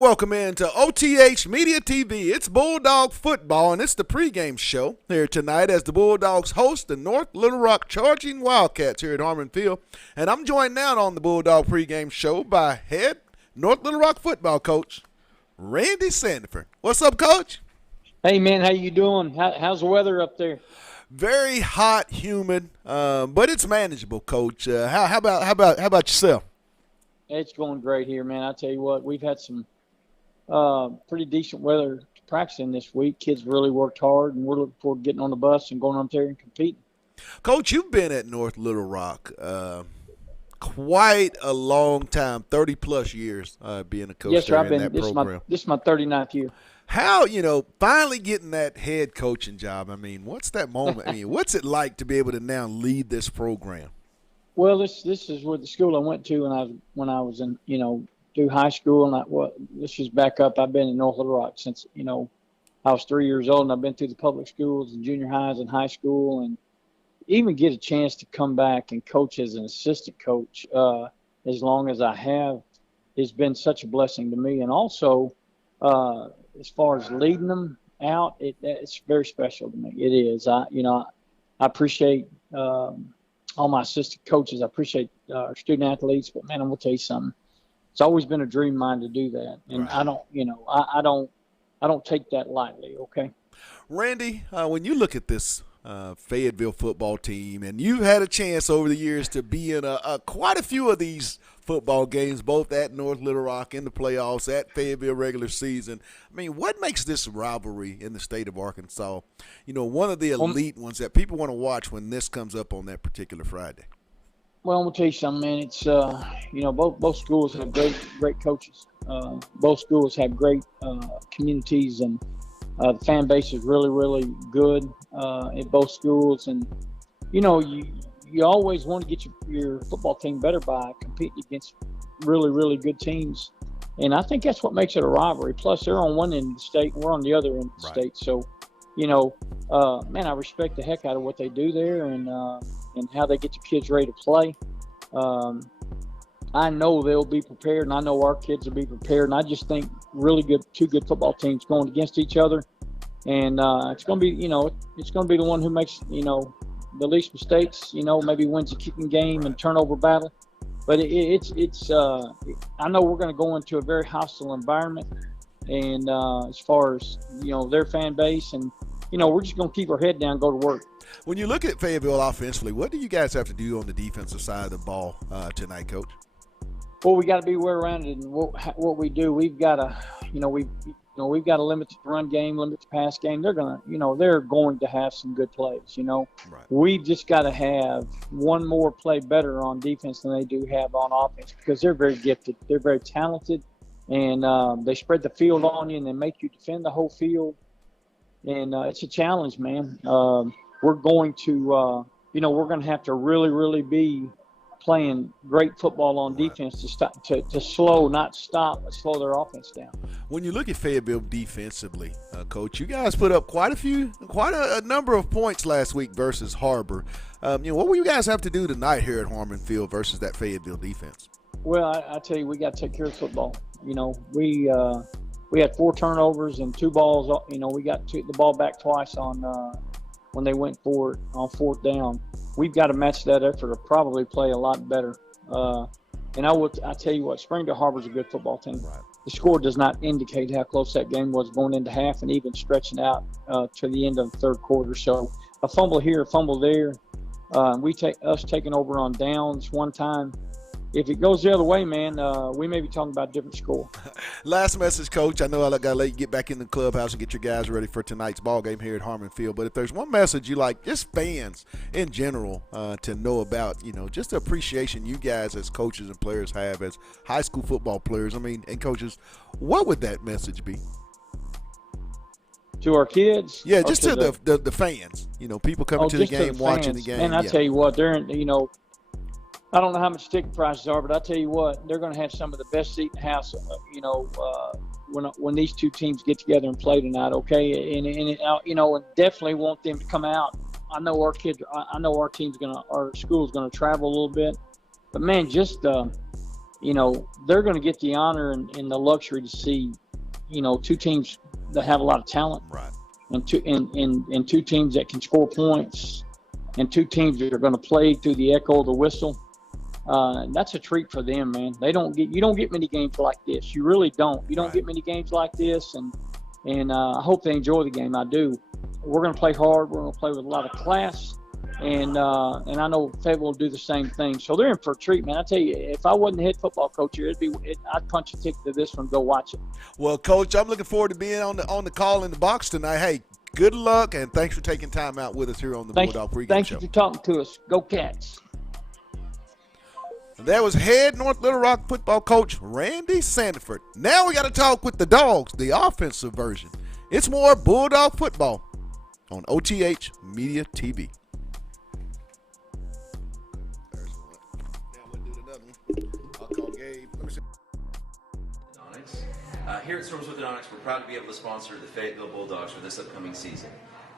Welcome into OTH Media TV. It's Bulldog Football, and it's the pregame show here tonight as the Bulldogs host the North Little Rock Charging Wildcats here at Harmon Field. And I'm joined now on the Bulldog pregame show by head North Little Rock football coach, Randy Sandiford. What's up, Coach? Hey, man, how you doing? How's the weather up there? Very hot, humid, but it's manageable, Coach. How about yourself? It's going great here, man. I tell you what, we've had some pretty decent weather to practice in this week. Kids really worked hard, and we're looking forward to getting on the bus and going up there and competing. Coach, you've been at North Little Rock quite a long time, 30-plus years being a coach. Yes, sir. There in that program. This is my 39th year. How, finally getting that head coaching job, what's that moment? What's it like to be able to now lead this program? Well, this is where the school I went to when I was in, through high school. And let's just back up. I've been in North Little Rock since, I was 3 years old, and I've been through the public schools and junior highs and high school, and even get a chance to come back and coach as an assistant coach as long as I have has been such a blessing to me. And also, as far as leading them out, it's very special to me. It is. I appreciate all my assistant coaches. I appreciate our student athletes. But man, I'm gonna tell you something. It's always been a dream of mine to do that, and right. I don't take that lightly. Okay, Randy, when you look at this Fayetteville football team, and you've had a chance over the years to be in quite a few of these football games, both at North Little Rock in the playoffs, at Fayetteville regular season. What makes this rivalry in the state of Arkansas, one of the elite ones that people want to watch when this comes up on that particular Friday? Well, I'm gonna tell you something, man. It's both schools have great coaches. Both schools have great communities, and the fan base is really, really good at both schools. And you always want to get your football team better by competing against really, really good teams. And I think that's what makes it a rivalry. Plus, they're on one end of the state, and we're on the other end of the state. So, man, I respect the heck out of what they do there, and how they get the kids ready to play. I know they'll be prepared, and I know our kids will be prepared. And I just think two good football teams going against each other. And it's going to be, it's going to be the one who makes, the least mistakes, maybe wins a kicking game and turnover battle. But I know we're going to go into a very hostile environment. And as far as, their fan base, and, we're just going to keep our head down and go to work. When you look at Fayetteville offensively, what do you guys have to do on the defensive side of the ball tonight, Coach? Well, we got to be well-rounded in what we do. We've got to, we've got to limit the run game, limit the pass game. They're going to have some good plays. Right. We just got to have one more play better on defense than they do have on offense, because they're very gifted. They're very talented, and they spread the field on you, and they make you defend the whole field. And it's a challenge, man. We're going to, we're going to have to really, really be playing great football on defense to slow, not stop, but slow their offense down. When you look at Fayetteville defensively, Coach, you guys put up quite a number of points last week versus Harbor. What will you guys have to do tonight here at Harmon Field versus that Fayetteville defense? Well, I tell you, we got to take care of football. We had 4 turnovers and 2 balls. We got the ball back twice on when they went for it on 4th down. We've got to match that effort or probably play a lot better. And I tell you what, Springdale Harbor's a good football team. Right. The score does not indicate how close that game was going into half and even stretching out to the end of the 3rd quarter. So a fumble here, a fumble there. Taking over on downs one time. If it goes the other way, man, we may be talking about a different score. Last message, Coach. I know I got to let you get back in the clubhouse and get your guys ready for tonight's ball game here at Harmon Field. But if there's one message you like, just fans in general, to know about, just the appreciation you guys as coaches and players have as high school football players, and coaches, what would that message be? To our kids? Yeah, just to the fans. People coming to the game, watching the game. And I tell you what, they're in, I don't know how much ticket prices are, but I tell you what, they're going to have some of the best seat in the house. When these two teams get together and play tonight, okay, and definitely want them to come out. I know our kids. I know our school's going to travel a little bit, but man, just they're going to get the honor and the luxury to see, two teams that have a lot of talent, Right. and two teams that can score points, and two teams that are going to play through the echo of the whistle. That's a treat for them, man. You don't get many games like this. You really don't. You don't Right. get many games like this, and I hope they enjoy the game. I do. We're going to play hard. We're going to play with a lot of class, and I know Fayetteville will do the same thing. So they're in for a treat, man. I tell you, if I wasn't a head football coach here, I'd punch a ticket to this one and go watch it. Well, Coach, I'm looking forward to being on the call in the box tonight. Hey, good luck, and thanks for taking time out with us here on the Bulldog Pregame Thank Show. you for talking to us. Go Cats. And that was head North Little Rock football coach Randy Sandiford. Now we got to talk with the Dogs, the offensive version. It's more Bulldog football on OTH Media TV. There's one. Now we'll do another one. I'll call Gabe. Let me see. Onyx. Here at Storms with Onyx, we're proud to be able to sponsor the Fayetteville Bulldogs for this upcoming season.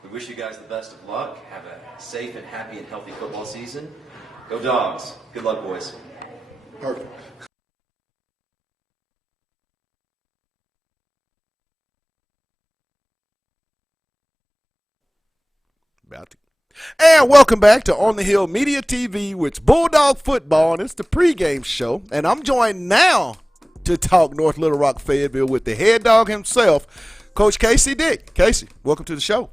We wish you guys the best of luck. Have a safe and happy and healthy football season. Go Dogs. Good luck, boys. Perfect. About to. And welcome back to On the Hill Media TV, with Bulldog football, and it's the pregame show. And I'm joined now to talk North Little Rock Fayetteville with the head dog himself, Coach Casey Dick. Casey, welcome to the show.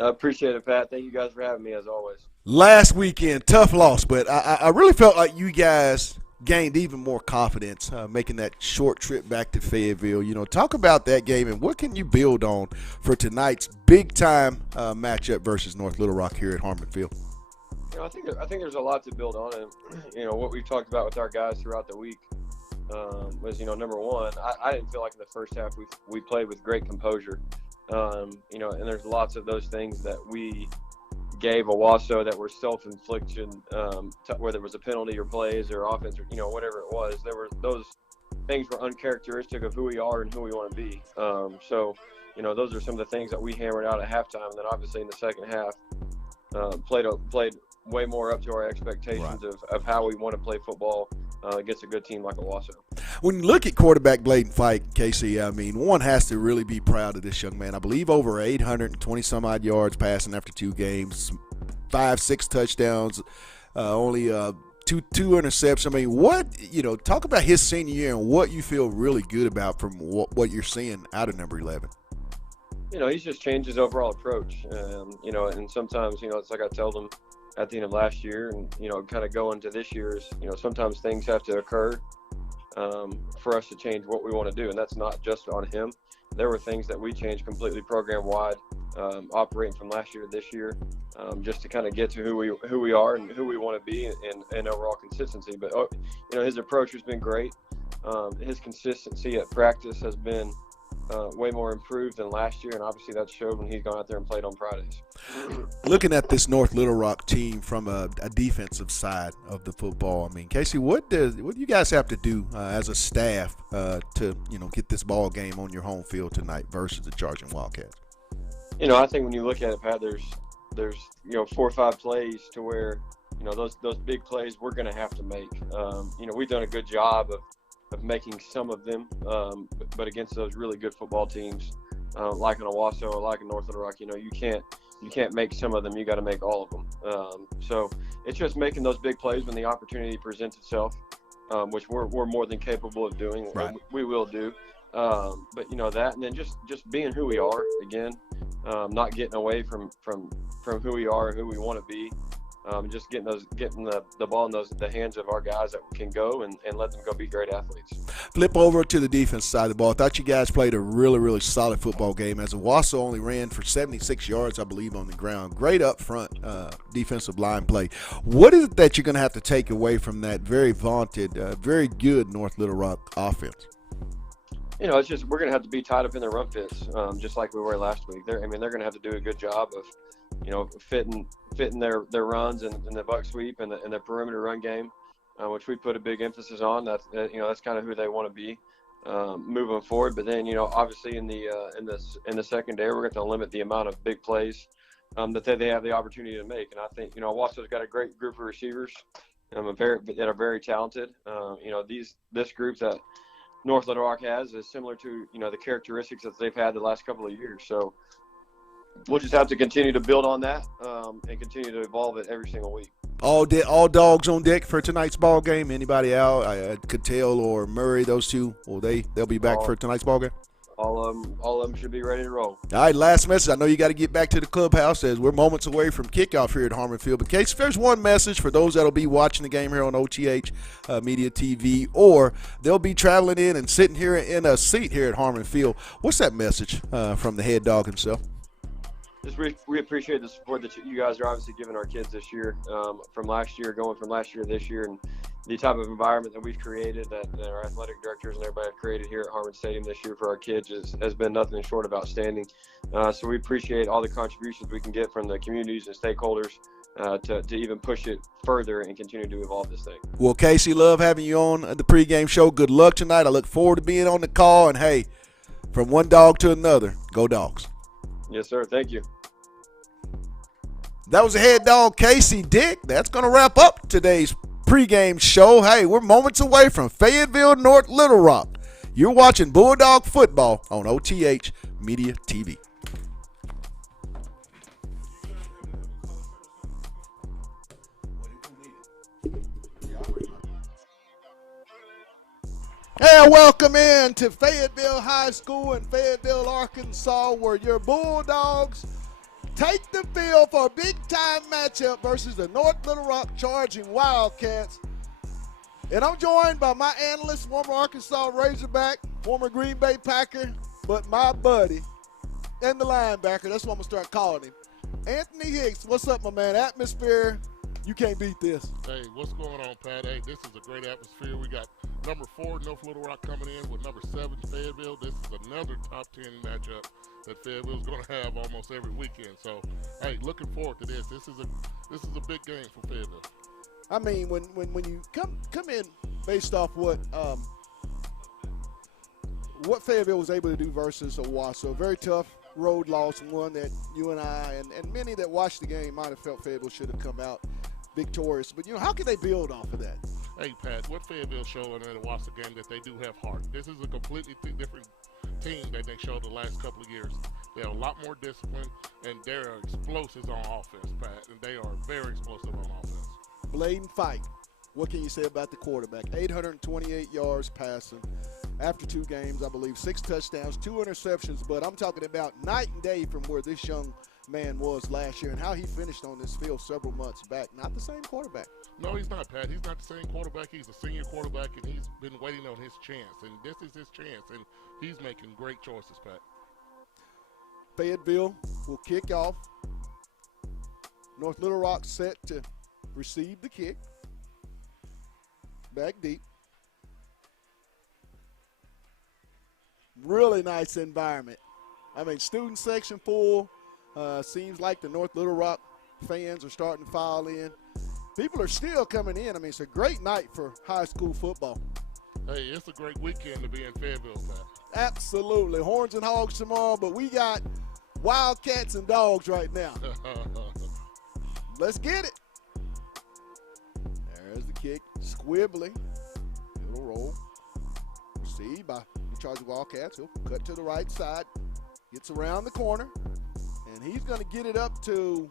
I appreciate it, Pat. Thank you guys for having me, as always. Last weekend, tough loss, but I really felt like you guys gained even more confidence making that short trip back to Fayetteville. Talk about that game and what can you build on for tonight's big-time matchup versus North Little Rock here at Harmon Field. I think there's a lot to build on, and what we've talked about with our guys throughout the week was number one, I didn't feel like in the first half we played with great composure, and there's lots of those things that we gave Owasso that were self-infliction, whether it was a penalty or plays or offense or whatever it was. Those things were uncharacteristic of who we are and who we want to be. So those are some of the things that we hammered out at halftime. And then obviously in the second half, played way more up to our expectations of how we want to play football against a good team like Owasso. When you look at quarterback Bladen Fike, Casey, one has to really be proud of this young man. I believe over 820 some odd yards passing after 2 games, 5-6 touchdowns, only two interceptions. Talk about his senior year and what you feel really good about from what you're seeing out of number 11. He's just changed his overall approach, and sometimes, it's like I told him at the end of last year, and kind of going to this year's, sometimes things have to occur for us to change what we want to do, and that's not just on him. There were things that we changed completely program-wide, operating from last year to this year, just to kind of get to who we are and who we want to be, and overall consistency. But his approach has been great. His consistency at practice has been way more improved than last year, and obviously that showed when he's gone out there and played on Fridays. Looking at this North Little Rock team from a defensive side of the football, Casey, what do you guys have to do as a staff to get this ball game on your home field tonight versus the Charging Wildcats? I think when you look at it, Pat, there's 4 or 5 plays to where those big plays we're going to have to make. We've done a good job of making some of them, but against those really good football teams, like an Owasso or like a North Little Rock, you can't make some of them. You got to make all of them. So it's just making those big plays when the opportunity presents itself, which we're more than capable of doing. Right. We will do. But that, and then just being who we are again, not getting away from who we are and who we want to be. Just getting the ball in the hands of our guys that can go and let them go be great athletes. Flip over to the defense side of the ball. I thought you guys played a really, really solid football game, as Owasso only ran for 76 yards, I believe, on the ground. Great up front defensive line play. What is it that you're going to have to take away from that very vaunted, very good North Little Rock offense? It's just we're going to have to be tied up in the run fits, just like we were last week. They're going to have to do a good job of fitting their runs and the buck sweep and the perimeter run game, which we put a big emphasis on. That's kind of who they want to be moving forward. But then obviously in the secondary, we're going to limit the amount of big plays that they have the opportunity to make. And I think Owasso's got a great group of receivers that are very talented. This group that North Little Rock has is similar to the characteristics that they've had the last couple of years. So we'll just have to continue to build on that and continue to evolve it every single week. All dogs on deck for tonight's ball game. Anybody out? Cattell or Murray, those two, they'll be back for tonight's ball game. All of them should be ready to roll. All right, last message. I know you got to get back to the clubhouse as we're moments away from kickoff here at Harmon Field. But, Casey, if there's one message for those that will be watching the game here on OTH Media TV, or they'll be traveling in and sitting here in a seat here at Harmon Field, what's that message from the head dog himself? We appreciate the support that you guys are obviously giving our kids this year, going from last year to this year, and the type of environment that we've created, that our athletic directors and everybody have created here at Harmon Stadium this year for our kids has been nothing short of outstanding. So we appreciate all the contributions we can get from the communities and stakeholders to even push it further and continue to evolve this thing. Well, Casey, love having you on the pregame show. Good luck tonight. I look forward to being on the call. And, hey, from one dog to another, go Dogs. Yes, sir. Thank you. That was the head dog, Casey Dick. That's going to wrap up today's pregame show. Hey, we're moments away from Fayetteville, North Little Rock. You're watching Bulldog football on OTH Media TV. And welcome in to Fayetteville High School in Fayetteville, Arkansas, where your Bulldogs take the field for a big-time matchup versus the North Little Rock Charging Wildcats. And I'm joined by my analyst, former Arkansas Razorback, former Green Bay Packer, but my buddy and the linebacker. That's what I'm going to start calling him. Anthony Hicks, what's up, my man? Atmosphere, you can't beat this. Hey, what's going on, Pat? Hey, this is a great atmosphere. We got number 4, North Little Rock, coming in with number 7, Fayetteville. This is another top 10 matchup that Fayetteville's going to have almost every weekend. So, hey, looking forward to this. This is a big game for Fayetteville. I mean, when you come in based off what Fayetteville was able to do versus Owasso, a very tough road loss, one that you and I and many that watched the game might have felt Fayetteville should have come out victorious. But, how can they build off of that? Hey, Pat, what Fayetteville showed in the Owasso game that they do have heart. This is a completely different team that they showed the last couple of years. They're a lot more disciplined, and they're explosives on offense, Pat, and they are very explosive on offense. Bladen Fike, what can you say about the quarterback? 828 yards passing after 2 games, I believe, 6 touchdowns, 2 interceptions, but I'm talking about night and day from where this young man was last year and how he finished on this field several months back. Not the same quarterback. No, he's not, Pat. He's not the same quarterback. He's a senior quarterback, and he's been waiting on his chance, and this is his chance, and he's making great choices, Pat. Fayetteville will kick off. North Little Rock set to receive the kick. Back deep. Really nice environment. I mean, student section full. Seems like the North Little Rock fans are starting to file in. People are still coming in. I mean, it's a great night for high school football. Hey, it's a great weekend to be in Fayetteville, Pat. Absolutely. Horns and Hogs tomorrow, but we got Wildcats and Dogs right now. Let's get it. There's the kick. Squibbly. It'll roll. Received by the Charging Wildcats. He'll cut to the right side. Gets around the corner. And he's going to get it up to,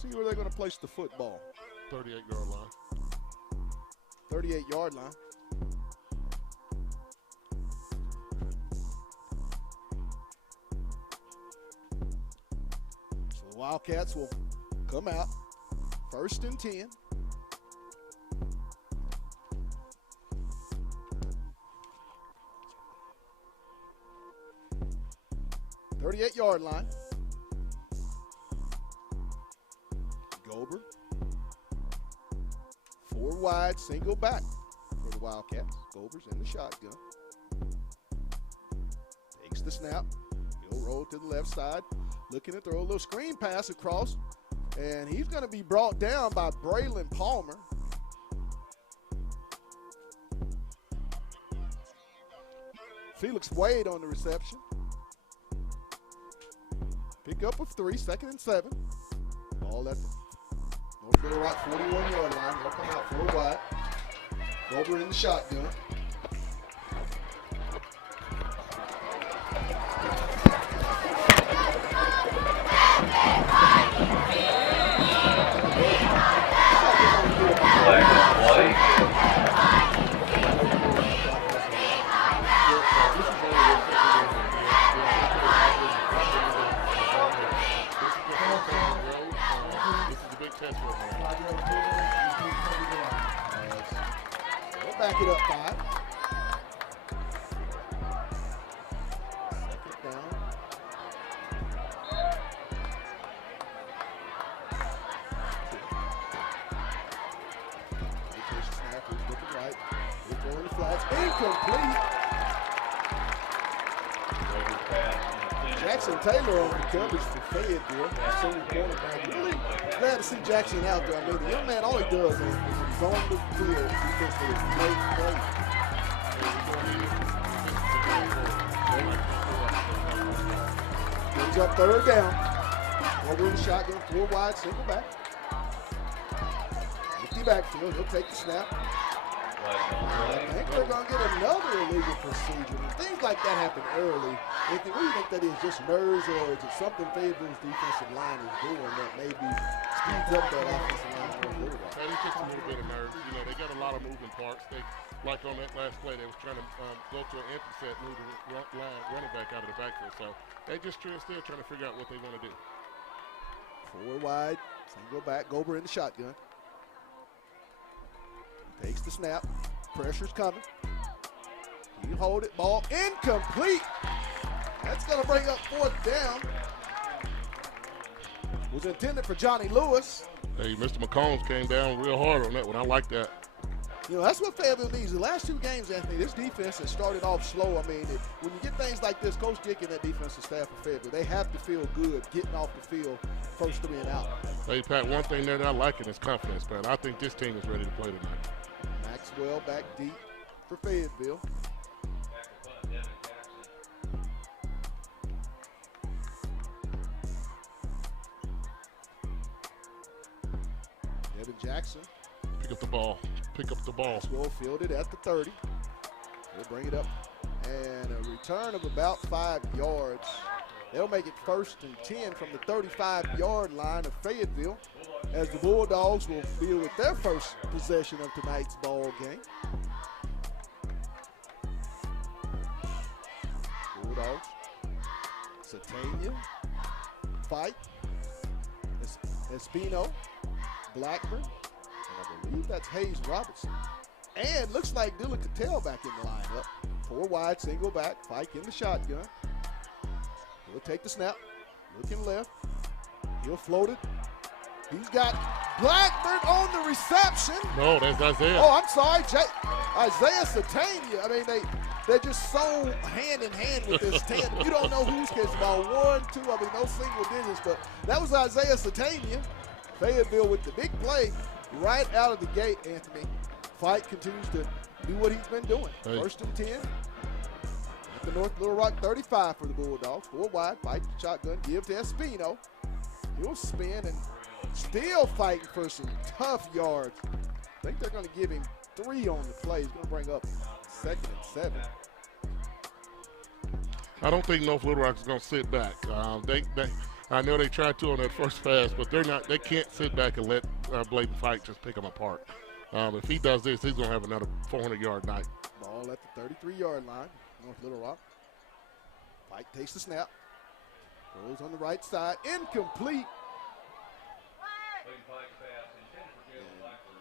see where they're going to place the football. 38-yard line. 38-yard line. So the Wildcats will come out. 1st and 10. .38-yard line. Gober. 4 wide, single back for the Wildcats. Gober's in the shotgun. Takes the snap. He'll roll to the left side. Looking to throw a little screen pass across. And he's going to be brought down by Braylon Palmer. Felix Wade on the reception. Pick up of 3, 2nd and 7. Ball at the North Little Rock 41-yard line. They'll come out 4 wide. Gober in the shotgun. This is a big test for them. They'll back it up 5. Second down. Vacation snap. He's looking right. He's throwing the flats. Incomplete. Jackson Taylor on the coverage for Fayetteville. Senior quarterback. Really glad to see Jackson out there. I mean, the young man, all he does is when he's on the field, defensively, make plays. Brings up 3rd down. Over in the shotgun, 4 wide, single back. Empty backfield. He'll take the snap. I think they're going to get another illegal procedure. When things like that happen early, what do you think that is? Just nerves, or is it something Fayetteville's defensive line is doing that maybe speeds up that offensive line for a little while? It's just a little bit of nerves. You know, they got a lot of moving parts. They, like on that last play, they was trying to go to an empty set, move the running back out of the backfield. So they just still trying to figure out what they want to do. 4 wide, single back, Gober in the shotgun. Takes the snap. Pressure's coming. You hold it. Ball incomplete. That's going to bring up 4th down. Was intended for Johnny Lewis. Hey, Mr. McCombs came down real hard on that one. I like that. You know, that's what Fayetteville needs. The last 2 games, Anthony, this defense has started off slow. I mean, when you get things like this, Coach Dick and that defensive staff of Fayetteville, they have to feel good getting off the field first 3 and out. Hey, Pat, one thing that I like is confidence, Pat. I think this team is ready to play tonight. Maxwell back deep for Fayetteville. Devin Jackson. Pick up the ball. Pick up the ball. Maxwell fielded at the 30. We'll bring it up. And a return of about 5 yards. They'll make it 1st and 10 from the 35-yard line of Fayetteville, as the Bulldogs will deal with their first possession of tonight's ball game. Bulldogs. Satania. Fight. Espino. Blackburn. And I believe that's Hayes Robertson. And looks like Dylan Cattell back in the lineup. 4 wide, single back. Fike in the shotgun. He'll take the snap. Looking left. He'll float it. He's got Blackburn on the reception. No, that's Isaiah. Oh, I'm sorry. Isaiah Satania. I mean, they're just so hand in hand with this tandem. You don't know who's catching the ball. 1, 2, I mean, no single digits. But that was Isaiah Satania. Fayetteville with the big play right out of the gate, Anthony. Fight continues to do what he's been doing. Hey. 1st and 10. At the North Little Rock 35 for the Bulldogs. 4 wide, fight shotgun, give to Espino. He'll spin and still fighting for some tough yards. I think they're going to give him 3 on the play. He's going to bring up 2nd and 7. I don't think North Little Rock is going to sit back. I know they tried to on that first pass, but they're not. They can't sit back and let Bladen Fight just pick them apart. If he does this, he's going to have another 400-yard night. Ball at the 33-yard line, North Little Rock. Pike takes the snap. Goes on the right side. Incomplete.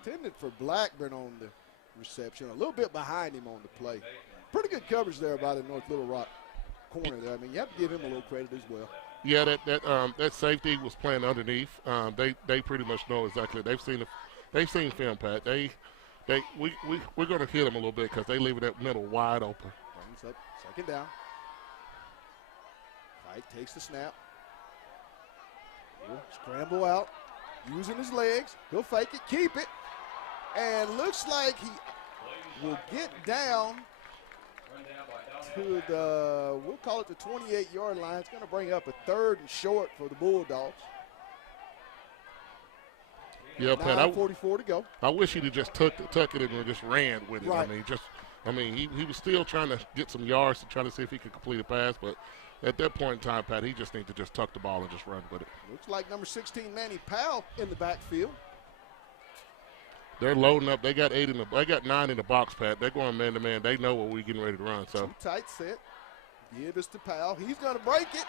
Intended for Blackburn on the reception. A little bit behind him on the play. Pretty good coverage there by the North Little Rock corner there. I mean, you have to give him a little credit as well. Yeah, that safety was playing underneath. They pretty much know exactly. They've seen film, Pat. We're going to hit them a little bit because they leave that middle wide open. Brings up 2nd down. Fight takes the snap. He'll scramble out, using his legs. He'll fake it, keep it, and looks like he will get down to the, we'll call it the 28-yard line. It's going to bring up a 3rd and short for the Bulldogs. Yeah, Pat, I 9:44 to go. wish he'd have just took it and just ran with it. Right. I mean, he was still trying to get some yards to try to see if he could complete a pass, but at that point in time, Pat, he just needs to just tuck the ball and just run with it. Looks like number 16, Manny Powell, in the backfield. They're loading up. They got 9 in the box, Pat. They're going man to man. They know what we're getting ready to run. So Too tight set. Give this to Powell. He's going to break it,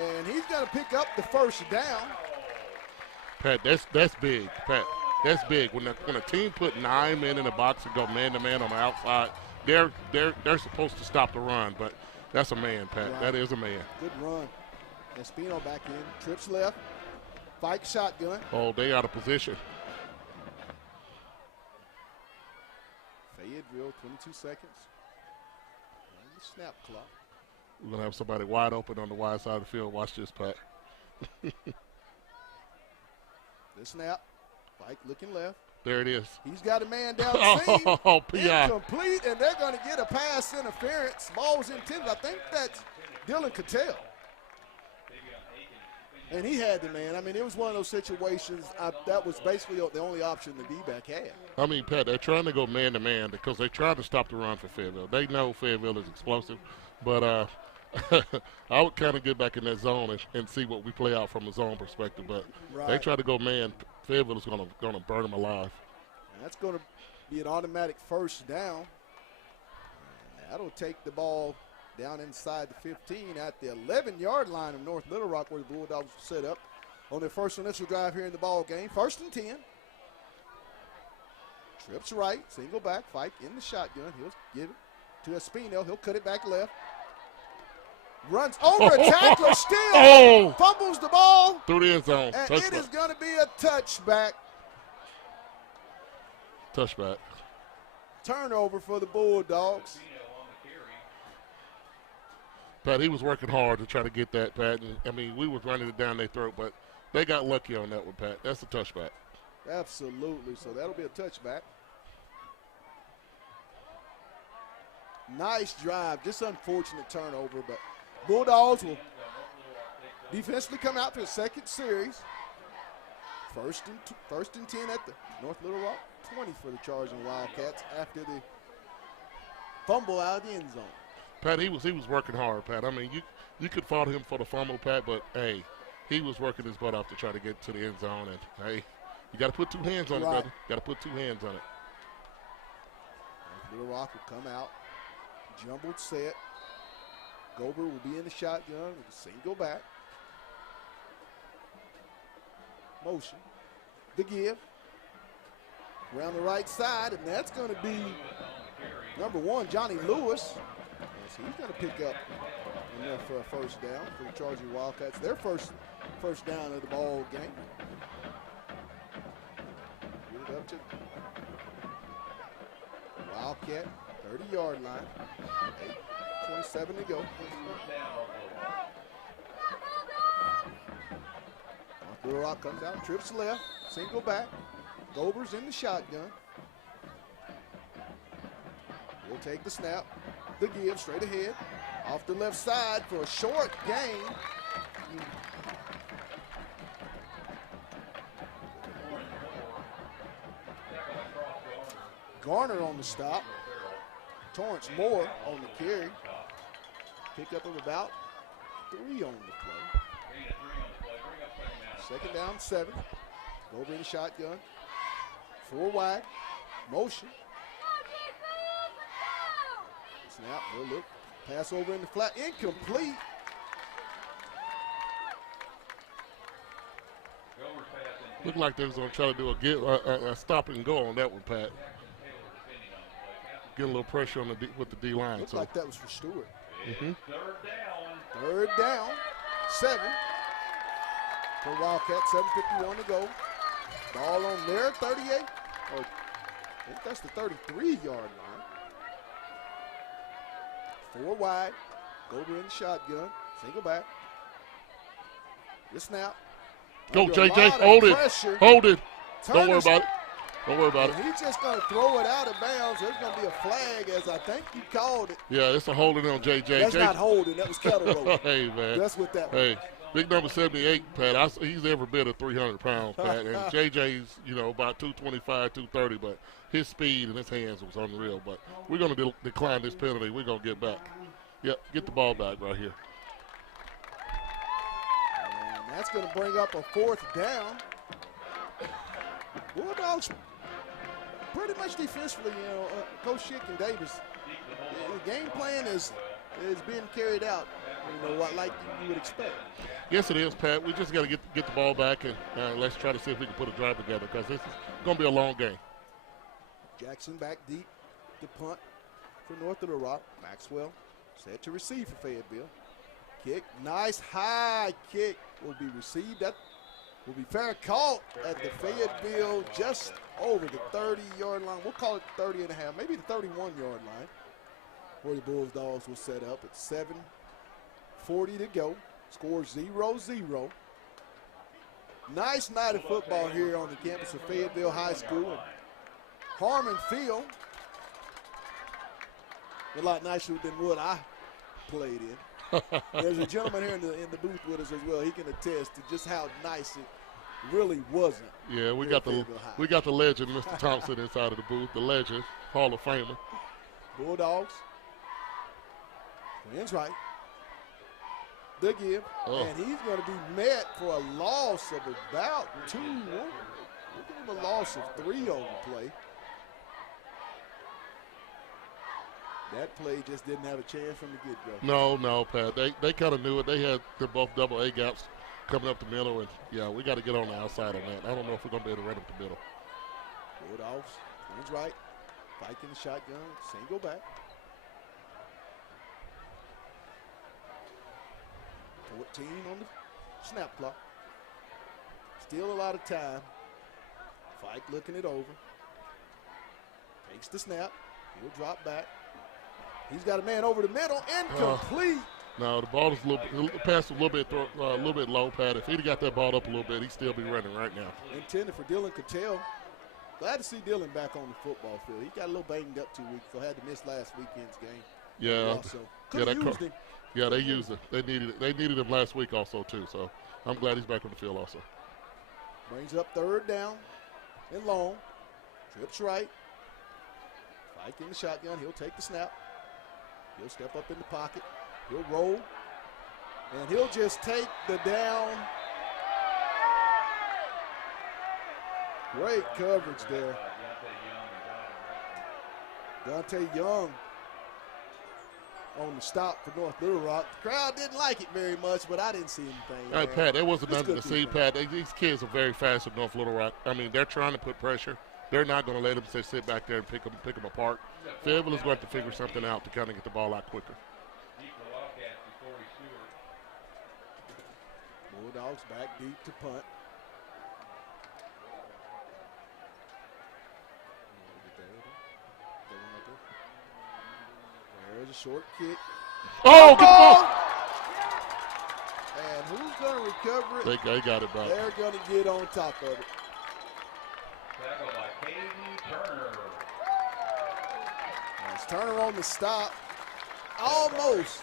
and he's going to pick up the first down. Pat, that's big, Pat. That's big. When a team put 9 men in the box and go man to man on the outside, they're supposed to stop the run, but that's a man, Pat. Right. That is a man. Good run. Espino back in. Trips left. Fike shotgun. Oh, they out of position. Fayetteville, 22 seconds. And the snap clock. We're going to have somebody wide open on the wide side of the field. Watch this, Pat. The snap. Fike looking left. There it is. He's got a man down the seam. Oh, P.I. Incomplete, and they're going to get a pass interference. Ball was intended. I think that's Dylan Cattell. And he had the man. I mean, it was one of those situations that was basically the only option the D-back had. I mean, Pat, they're trying to go man-to-man because they're trying to stop the run for Fayetteville. They know Fayetteville is explosive, but I would kind of get back in that zone and see what we play out from a zone perspective. But they try to go man. Fayetteville is going to burn them alive. And that's going to be an automatic first down. And that'll take the ball down inside the 15 at the 11-yard line of North Little Rock, where the Bulldogs set up on their first initial drive here in the ball game. 1st and 10. Trips right, single back, Fike in the shotgun. He'll give it to Espino. He'll cut it back left. Runs over a tackler, still fumbles the ball. Through the end zone. And Touchback. it is going to be a touchback. Touchback. Turnover for the Bulldogs. Pat, he was working hard to try to get that, Pat. And, I mean, we was running it down their throat, but they got lucky on that one, Pat. That's a touchback. Absolutely. So that'll be a touchback. Nice drive. Just unfortunate turnover, but Bulldogs will defensively come out for the second series. First and 10 at the North Little Rock 20 for the Charging Wildcats after the fumble out of the end zone. Pat, he was working hard, Pat. I mean, you could fault him for the fumble, Pat, but, hey, he was working his butt off to try to get to the end zone. And, hey, you got to put 2 hands on it, brother. Got to put 2 hands on it. Little Rock will come out. Jumbled set. Gober will be in the shotgun with a single back. Motion. The give. Around the right side, and that's going to be number 1, Johnny Lewis. So he's going to pick up enough for a first down for the Charging Wildcats. Their first down of the ball game. Get it up to Wildcat, 30-yard line. 8:27 to go. Little Rock comes out, trips left, single back. Gober's in the shotgun. We'll take the snap. The give straight ahead. Off the left side for a short gain. Garner on the stop. Torrance Moore on the carry. Pickup of about 3 on the play. 2nd down, 7. Gober in the shotgun. 4 wide. Motion. Snap, no look. Pass over in the flat. Incomplete. Looked like they was going to try to do a stop and go on that one, Pat. Get a little pressure on with the D-line. Looked like that was for Stewart. Mm-hmm. 3rd down, 7. For Wildcat, 7:51 to go. Ball on their 38. Or I think that's the 33-yard line. 4 wide. Gober in the shotgun. Single back. The snap. Go, Under a JJ. lot of Hold it. pressure. Hold it. Don't worry Turner's- about it. Don't worry about it. He's just going to throw it out of bounds. There's going to be a flag, as I think you called it. Yeah, it's a holding on JJ. That's not holding. That was kettle rope. Hey, man. That's what that was. Hey, Big number 78, Pat. He's every bit of 300 pounds, Pat. And JJ's, about 225, 230, but his speed and his hands was unreal. But we're going to decline this penalty. We're going to get back. Yep, get the ball back right here. And that's going to bring up a 4th down. Bulldogs pretty much defensively, Coach Schick and Davis, the game plan is being carried out, like you would expect. Yes, it is, Pat. We just got to get the ball back, and let's try to see if we can put a drive together, because this is going to be a long game. Jackson back deep to punt for North Little Rock. Maxwell set to receive for Fayetteville. Kick, nice high kick will be received. That will be fair, caught at the Fayetteville, just over the 30-yard line. We'll call it 30 and a half, maybe the 31-yard line, where the Bulldogs will set up at 7:40 to go. Score 0-0. Nice night of football here on the campus of Fayetteville High School. And Harmon Field, a lot nicer than what I played in. There's a gentleman here in the booth with us as well. He can attest to just how nice it really wasn't. Yeah, we got the legend, Mr. Thompson, inside of the booth. The legend, Hall of Famer. Bulldogs. Twins right. The give. And he's going to be met for a loss of about 2. We'll give him a loss of 3 on the play. That play just didn't have a chance from the get-go. No, Pat. They kind of knew it. They had both double A gaps coming up the middle, and, yeah, we got to get on the outside on that. I don't know if we're going to be able to run up the middle. Bulldogs. Twins right. Viking the shotgun. Single back. 14 on the snap clock. Still a lot of time. Fike looking it over. Takes the snap. He'll drop back. He's got a man over the middle. Incomplete. No, the ball is pass was a little bit low, Pat. If he'd have got that ball up a little bit, he'd still be running right now. Intended for Dylan Cattell. Glad to see Dylan back on the football field. He got a little banged up 2 weeks, so had to miss last weekend's game. Yeah. Could have used him. Yeah, they used it. They needed him last week also too. So I'm glad he's back on the field also. Brings up 3rd down and long. Trips right. Fike in the shotgun. He'll take the snap. He'll step up in the pocket. He'll roll. And he'll just take the down. Great coverage there. Dante Young on the stop for North Little Rock. The crowd didn't like it very much, but I didn't see anything. All right, Pat, there wasn't nothing to see, Pat. These kids are very fast at North Little Rock. I mean, they're trying to put pressure. They're not going to let them just sit back there and pick them apart. Fayetteville is going to have to figure something out to kind of get the ball out quicker. Bulldogs back deep to punt. There's a short kick. Oh, good ball! And who's going to recover it? They got it back. They're going to get on top of it. Tackle by Caden Turner. It's Turner on the stop. Almost.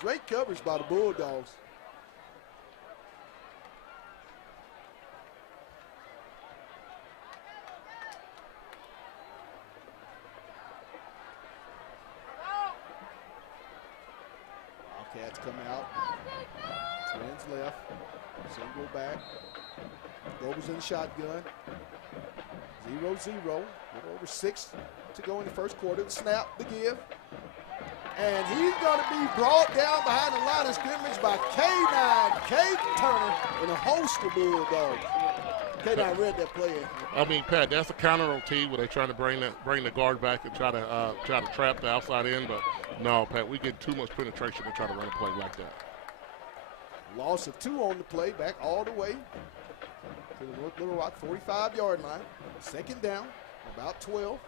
Great coverage by the Bulldogs. Wildcats come out. Twins left. Single back. Goes in the shotgun. 0-0. A little over 6 to go in the first quarter. The snap, the give. And he's going to be brought down behind the line of scrimmage by K9, Caden Turner, and a host of Bulldogs. K9 read that play. I mean, Pat, that's a counter OT where they're trying to bring the guard back and try to trap the outside end. But no, Pat, we get too much penetration to try to run a play like that. Loss of 2 on the play, back all the way to the North Little Rock 45-yard line. 2nd down, about 12.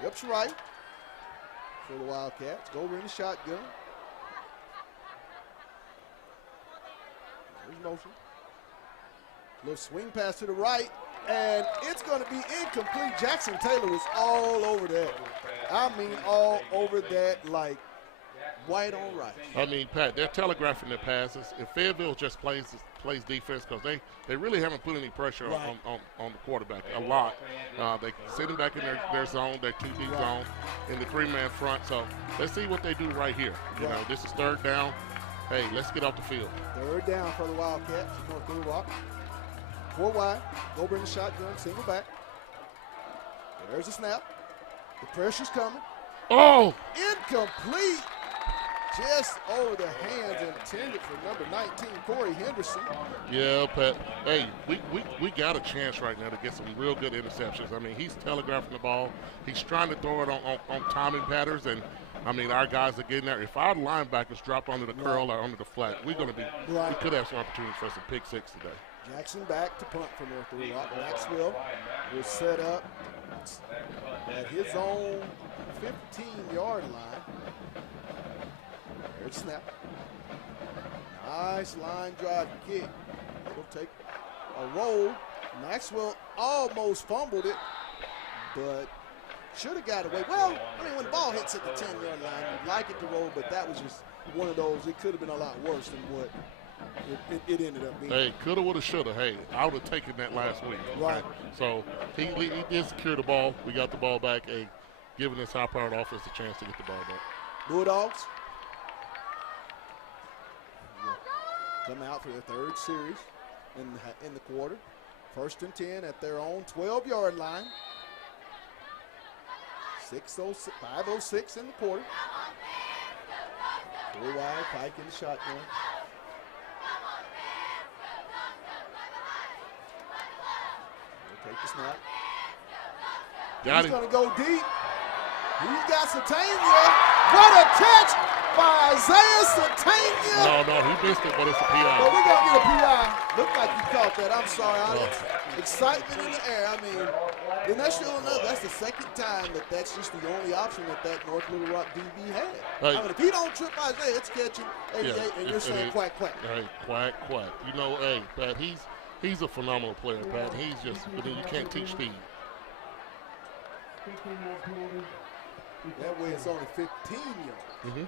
Trips right for the Wildcats. Go in the shotgun. There's motion. Little swing pass to the right, and it's going to be incomplete. Jackson Taylor was all over that. I mean, all over that like White on right. I mean, Pat, they're telegraphing their passes. If Fayetteville just plays defense, because they really haven't put any pressure Right. on the quarterback a lot. They sitting back in their zone, their 2 deep zone, in the 3-man front. So let's see what they do right here. You know, this is 3rd down. Hey, let's get off the field. 3rd down for the Wildcats. North Little Rock. 4 wide. Go bring the shotgun. Single back. There's the snap. The pressure's coming. Oh! Incomplete. Just over the hands intended for number 19, Corey Henderson. Yeah, Pat. Hey, we got a chance right now to get some real good interceptions. I mean, he's telegraphing the ball. He's trying to throw it on timing patterns, and I mean, our guys are getting there. If our linebackers drop under the curl or under the flat, we could have some opportunities for some pick six today. Jackson back to punt for North Little Rock. Maxwell will set up at his own 15-yard line. There's snap. Nice line drive kick. It'll take a roll. Maxwell almost fumbled it, but should have got away. Well, I mean, when the ball hits at the 10-yard line, you'd like it to roll, but that was just one of those. It could have been a lot worse than what it ended up being. Hey, coulda, woulda, shoulda. Hey, I would have taken that last week. Right. So he did secure the ball. We got the ball back. Hey, giving this high-powered offense a chance to get the ball back. Bulldogs come out for their 3rd series in the quarter. 1st and 10 at their own 12-yard line. 5:06 in the quarter. 4 wide, Pike in the shotgun. They'll take the snap. He's going to go deep. He's got Satania. What a catch by Isaiah Satania. No, he missed it, but it's a PI. Well, we're going to get a PI. Looked like you caught that. I'm sorry. Excitement in the air. I mean, and that's still another. That's the 2nd time that's just the only option that North Little Rock DB had. Hey. I mean, if he don't trip Isaiah, it's catching 88, and you're saying quack, quack. Hey, quack. You know, hey, Pat, he's a phenomenal player, Pat. He's just, you can't teach speed. That way it's only 15 yards. Mm-hmm.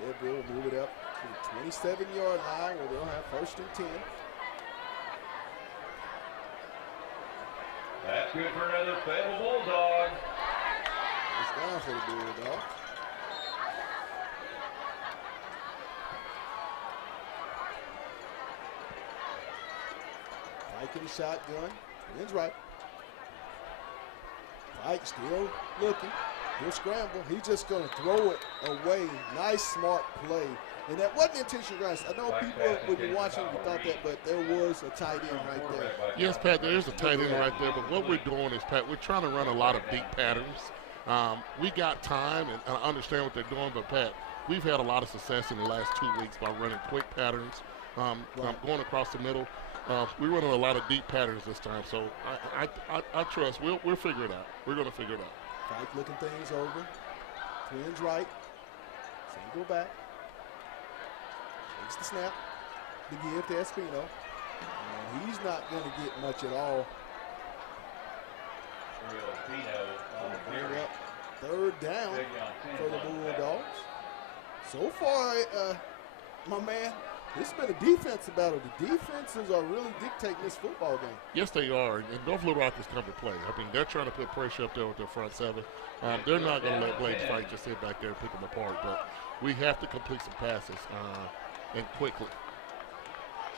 Fayetteville will move it up to the 27-yard line where they'll have 1st and 10. That's good for another Fayetteville Bulldog. It's down for the Bulldogs. Pike in the shotgun. Ends right. Pike still looking. He'll scramble. He's just going to throw it away. Nice, smart play. And that wasn't intentional, guys. I know people would be watching and thought that, but there was a tight end right there. Yes, Pat, there is a tight end right there, but what we're doing is, Pat, we're trying to run a lot of deep patterns. We got time, and I understand what they're doing, but, Pat, we've had a lot of success in the last 2 weeks by running quick patterns, going across the middle. We're running a lot of deep patterns this time, so I trust we'll figure it out. We're going to figure it out. Pike looking things over. Twins right. Single back. Takes the snap. The give to Espino. And he's not going to get much at all. Bring up 3rd down for the Bulldogs. So far, my man, it's been a defensive battle. The defenses are really dictating this football game. Yes, they are. And North Little Rock has come to play. I mean, they're trying to put pressure up there with their front 7. They're not going to let Blades Fight just sit back there and pick them apart. But we have to complete some passes and quickly.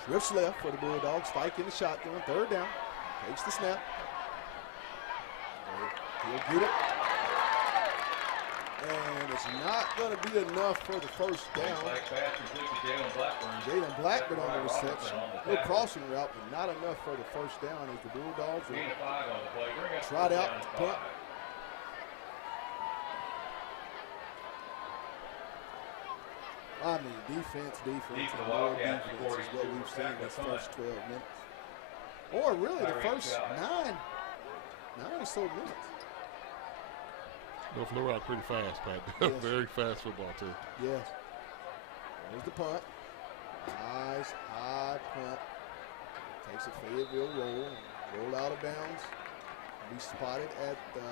Drifts left for the Bulldogs. Spike in the shotgun. 3rd down. Takes the snap. He'll get it. And it's not going to be enough for the 1st down. Jalen Blackburn on the reception. Little crossing route, but not enough for the 1st down as the Bulldogs will trot out to punt. I mean, defense, and more defense is what we've seen this first 12 minutes. Or really the first 9 or so minutes. North Little Rock pretty fast, Pat. Yes. Very fast football, too. Yes. There's the punt. Nice high punt. Takes a Fayetteville roll out of bounds Be spotted at the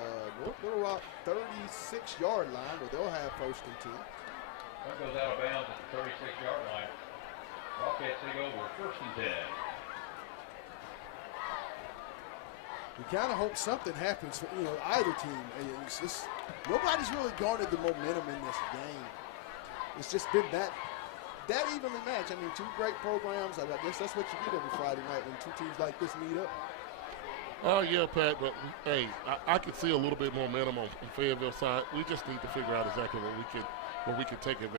North Little Rock 36-yard line where they'll have 1st and 10. That goes out of bounds at the 36-yard line. Wildcats take over 1st and 10. We kind of hope something happens for either team. It's just, nobody's really garnered the momentum in this game. It's just been that evenly matched. I mean, 2 great programs. I guess that's what you get every Friday night when 2 teams like this meet up. Oh, yeah, Pat, but, hey, I could see a little bit more momentum on Fayetteville side. We just need to figure out exactly where we can take advantage.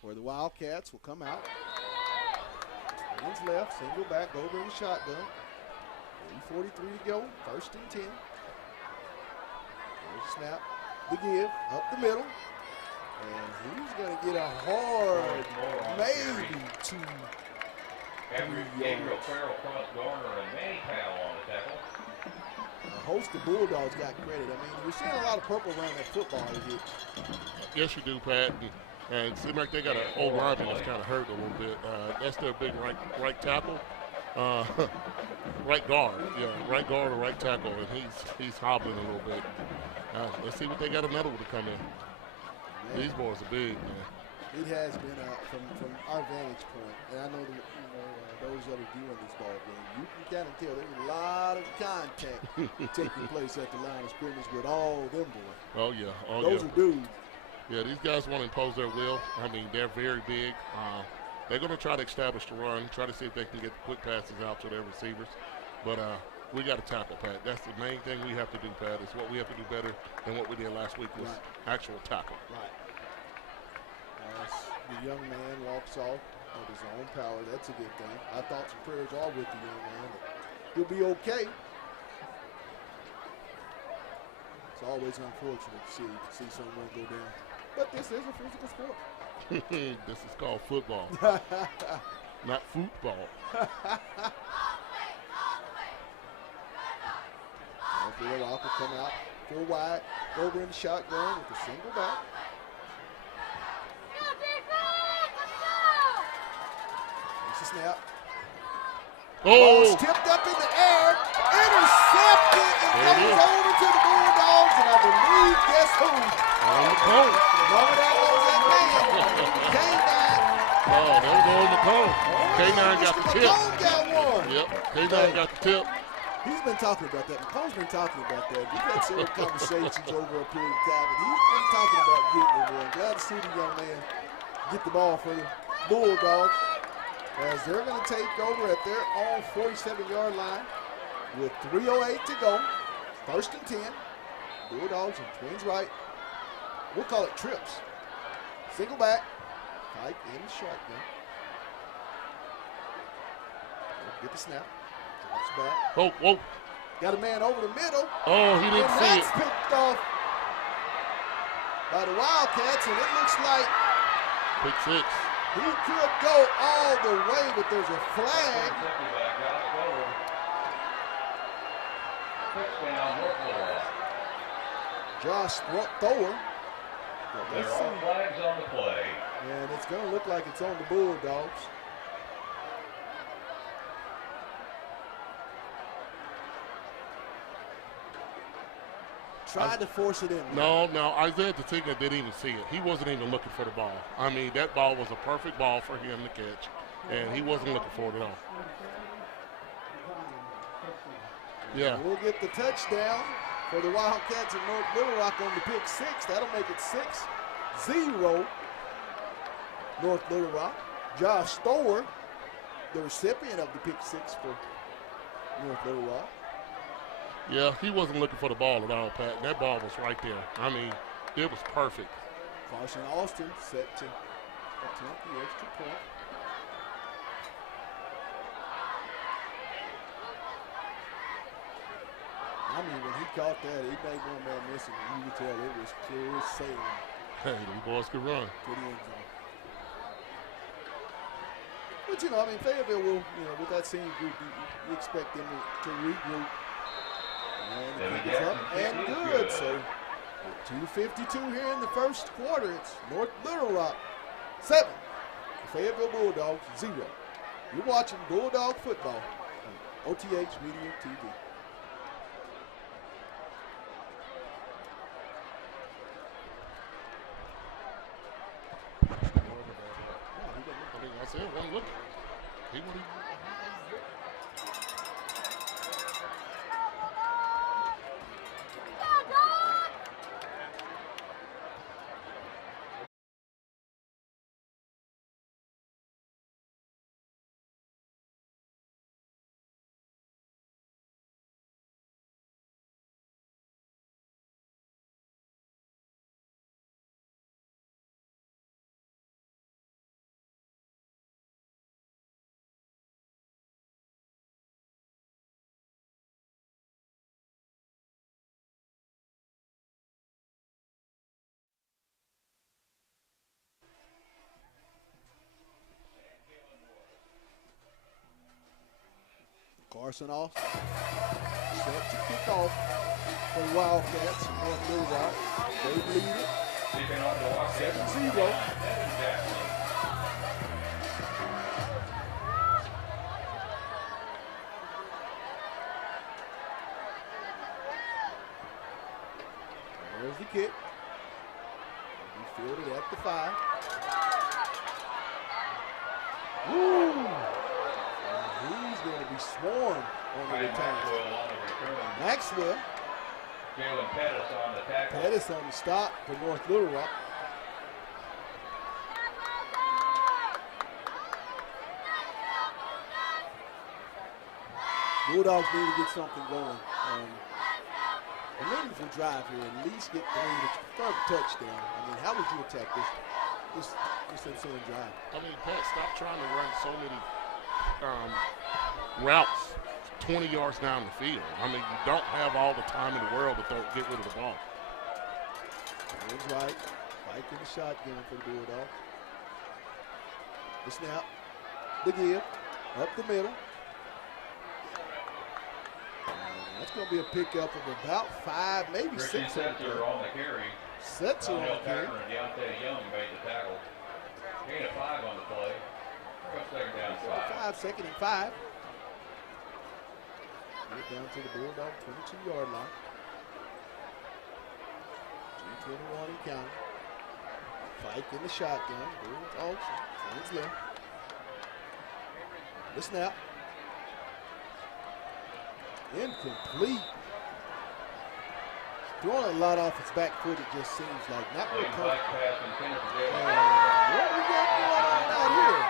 Where the Wildcats will come out. Hands left, single back, over in the shotgun. 3:43 to go, 1st and 10. There's a snap, the give, up the middle. And he's going to get a hard, maybe 2. Gabriel Farrell cross Garner and Manny Powell on the tackle. A host of Bulldogs got credit. I mean, we're seeing a lot of purple around that football here. Yes, you do, Pat. And it seems like they got an old lineman that's kind of hurt a little bit. That's their big right tackle. Right guard, right guard or right tackle, and he's hobbling a little bit. Let's see what they got available to come in. Yeah. These boys are big, man. It has been from our vantage point, and I know that those that are viewing this ball game, you can kind of tell there's a lot of contact taking place at the line of scrimmage with all them boys. Oh yeah, those are dudes. Yeah, these guys want to impose their will. I mean, they're very big. They're going to try to establish the run, try to see if they can get quick passes out to their receivers. But we got to tackle, Pat. That's the main thing we have to do, Pat. Is what we have to do better than what we did last week was actual tackle. Right. As the young man walks off with his own power, that's a good thing. Our thoughts and prayers are with the young man. He'll be okay. It's always unfortunate to see someone go down. But this is a physical sport. This is called football, not football. North Rock will come out full wide, over in the shotgun with a single back. There's a snap. Ball's tipped up in the air, intercepted, and goes over to the Bulldogs, and I believe, guess who? On the cone. Remember that man? K9. Oh, they was on the cone. K9 got the tip. Got one. Yep, K9 got the tip. He's been talking about that. McColl's been talking about that. We've had several conversations over a period of time, and he's been talking about getting it. I'm glad to see the young man get the ball for the Bulldogs, as they're going to take over at their own 47-yard line with 3:08 to go. 1st and 10. Bulldogs and twins right. We'll call it trips. Single back. Pike in the shotgun. Get the snap. Drops back. Whoa. Got a man over the middle. Oh, he didn't see it. That's picked off by the Wildcats, and it looks like Pick 6. he could go all the way, but there's a flag. Josh Thor. There are flags on the play. And it's going to look like it's on the Bulldogs. Tried to force it in. No, Isaiah Tatinga didn't even see it. He wasn't even looking for the ball. I mean, that ball was a perfect ball for him to catch, and he wasn't looking for it at all. Yeah. We'll get the touchdown for the Wildcats in North Little Rock on the pick 6. That'll make it 6-0 North Little Rock. Josh Thor, the recipient of the pick 6 for North Little Rock. Yeah, he wasn't looking for the ball at all, Pat. That ball was right there. I mean, it was perfect. Carson Austin set to attempt the extra point. I mean, when he caught that, he made one man missing. You could tell it was clear as sailing. Hey, these boys could run. To the end zone. But, you know, I mean, Fayetteville will, you know, with that senior group, you expect them to regroup. And it is up and good. So With 2:52 here in the first quarter. It's North Little Rock 7, the Fayetteville Bulldogs 0. You're watching Bulldog football on OTH Media TV. I mean, I said one look. He wouldn't even. Carson off. Set to kick off for the Wildcats. North Little Rock. They lead it. 7-0. There's the kick. He fielded at the 5. Woo! He's going to be swarmed on the return. Maxwell. Jalen Pettis on the tackle. Pettis on the stop for North Little Rock. Bulldogs need to get something going. A meaningful drive here, at least get the third touchdown. I mean, how would you attack this ensuing drive? I mean, Pat, stop trying to run so many routes 20 yards down the field. I mean, you don't have all the time in the world to get rid of the ball. Hands right. Right in the shotgun for the Bulldogs. The snap. The give. Up the middle. That's going to be a pickup of about 5, maybe 6. Setzer on the carry. Setzer on the carry. And Deontay Young made the tackle. Gain of 5 on the play. Second down 5. 2nd and 5. Get down to the Bulldog 22-yard line. 2:21 and counting. Fike in the shotgun. Bulldogs. Hands left. The snap. Incomplete. Throwing a lot off his back foot, it just seems like. Not really comfortable. Pass intended for Jalen. What we got going on out here?